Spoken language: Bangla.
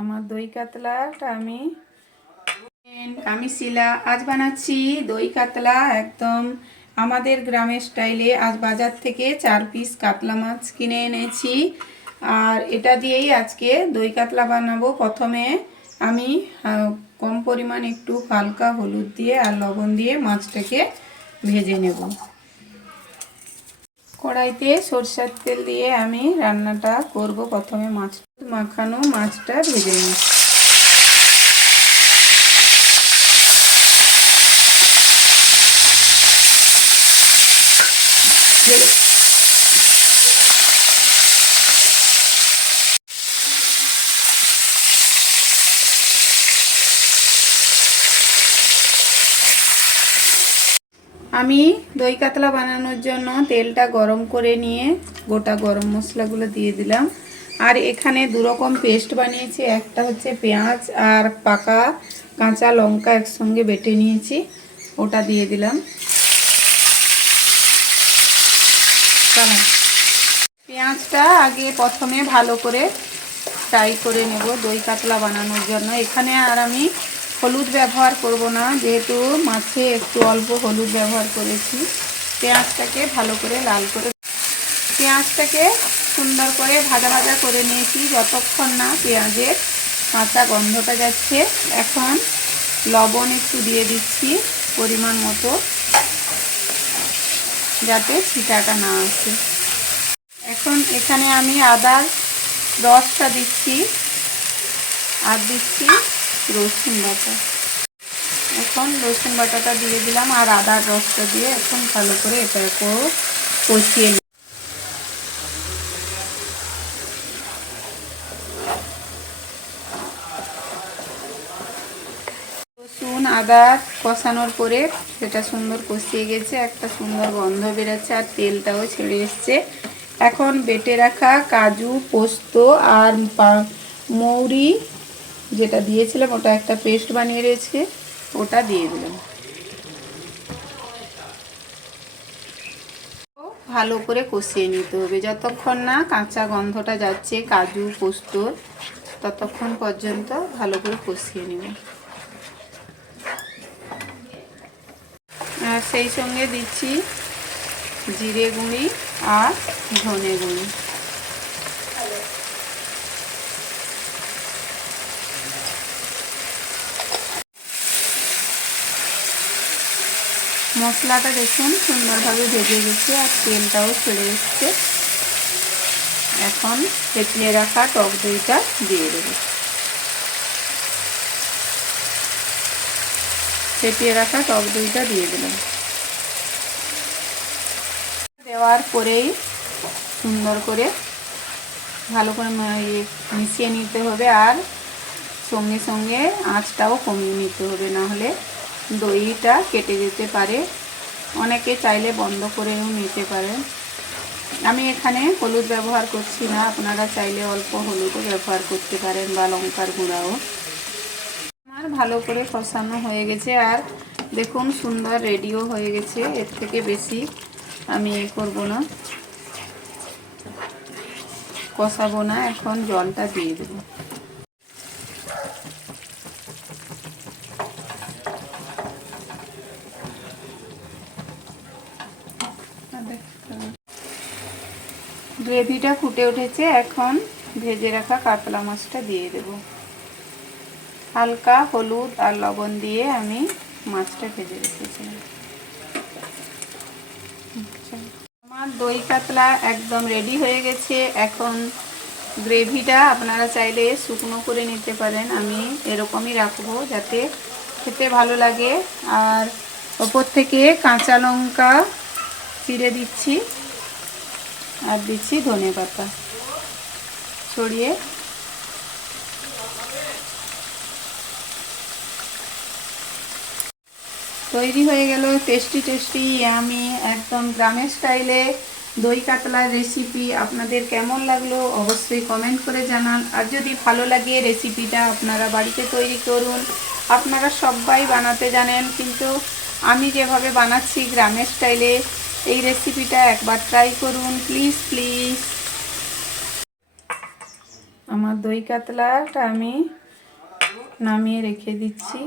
আমার দই কাতলাটা আমি আমি শিলা, আজ বানাচ্ছি দই কাতলা একদম আমাদের গ্রামের স্টাইলে। আজ বাজার থেকে চার পিস কাতলা মাছ কিনে এনেছি। আর এটা দিয়েই আজকে দই কাতলা বানাবো। প্রথমে আমি কম পরিমাণ একটু হালকা হলুদ দিয়ে আর লবণ দিয়ে মাছটাকে ভেজে নেব। কড়াইতে সরষের তেল দিয়ে আমি রান্নাটা করব প্রথমে মাছ মাখানো মাছটা ভেজে নিই। আমি দই কাতলা বানানোর জন্য তেলটা গরম করে নিয়ে গোটা গরম মশলাগুলো দিয়ে দিলাম। আর এখানে দুরকম পেস্ট বানিয়েছি। একটা হচ্ছে পেঁয়াজ আর পাকা কাঁচা লঙ্কা একসঙ্গে বেটে নিয়েছি। ওটা দিয়ে দিলাম। পেঁয়াজটা আগে প্রথমে ভালো করে ফ্রাই করে নেব দই কাতলা বানানোর জন্য। এখানে আর আমি হলুদ ব্যবহার করব না, যেহেতু মাছে একটু অল্প হলুদ ব্যবহার করেছি। পেঁয়াজটাকে ভালো করে লাল করে পেঁয়াজটাকে সুন্দর করে ভাজা ভাজা করে নিয়েছি যতক্ষণ না পেঁয়াজের কাঁচা গন্ধটা যাচ্ছে। এখন লবণ একটু দিয়ে দিচ্ছি পরিমাণ মতো, যাতে ছিটাটা না আসে। এখন এখানে আমি আদার রসটা দিচ্ছি আর দিচ্ছি রসুন বাটা। এখন রসুন বাটাটা দিয়ে দিলাম আর আদার রসটা দিয়ে এখন ভালো করে এটাকেও কষিয়ে রসুন আদা কষানোর পরে সেটা সুন্দর কষিয়ে গেছে, একটা সুন্দর গন্ধ বেরোচ্ছে আর তেলটাও ছেড়ে এসছে। এখন বেটে রাখা কাজু, পোস্ত আর মৌরি যেটা দিয়েছিলাম, ওটা একটা পেস্ট বানিয়ে রয়েছে ওটা দিয়ে দিলাম। ভালো করে কষিয়ে নিতে হবে। যতক্ষণ না কাঁচা গন্ধটা যাচ্ছে, কাজু, পোস্ত, ততক্ষণ পর্যন্ত ভালো করে কষিয়ে নেব। আর সেই সঙ্গে দিচ্ছি জিরে গুঁড়ি আর ধনে গুঁড়ি। মশলাটা দেখুন সুন্দরভাবে ভেজে গেছে আর তেলটাও ছেড়ে এসছে। এখন ফেটিয়ে রাখা টক দইটা দিয়ে দেবো। ফেটিয়ে রাখা টক দইটা দিয়ে দিলাম। দেওয়ার পরেই সুন্দর করে ভালো করে ইয়ে মিশিয়ে নিতে হবে আর সঙ্গে সঙ্গে আঁচটাও কমিয়ে নিতে হবে, না হলে দইটা কেটে যেতে পারে। অনেকে চাইলে বন্ধ করেও নিতে পারেন। আমি এখানে হলুদ ব্যবহার করছি না, আপনারা চাইলে অল্প হলুদও ব্যবহার করতে পারেন বা লঙ্কার গুঁড়াও। ভালো করে কষানো হয়ে গেছে আর দেখুন সুন্দর রেডিও হয়ে গেছে, এর থেকে বেশি আমি এ করব না। কষাবো না, এখন জলটা দিয়ে দেবো। গ্রেভিটা ফুটে উঠেছে, এখন ভেজে রাখা কাতলা মাছটা দিয়ে দেব। হালকা হলুদ আর লবণ দিয়ে আমি মাছটা ভেজে রেখেছিলাম। আচ্ছা। আমার দই কাতলা একদম রেডি হয়ে গেছে। এখন গ্রেভিটা আপনারা চাইলে শুকনো করে নিতে পারেন। আমি এরকমই রাখব যাতে খেতে ভালো লাগে। আর ওপর থেকে কাঁচা লঙ্কা চিড়ে দিচ্ছি। আর দিচ্ছি ধনে পাতা। ছড়িয়ে তৈরি হয়ে গেল টেস্টি টেস্টি আমি একদম গ্রামের স্টাইলে দই কাতলার রেসিপি আপনাদের কেমন লাগল অবশ্যই কমেন্ট করে জানান। আর যদি ভালো লাগে রেসিপিটা আপনারা বাড়িতে তৈরি করুন। আপনারা সবাই বানাতে জানেন, কিন্তু আমি যেভাবে বানাচ্ছি গ্রামের স্টাইলে এই রেসিপিটা একবার ট্রাই করুন প্লিজ প্লিজ আমার দই কাতলাটা আমি নামিয়ে রেখে দিচ্ছি।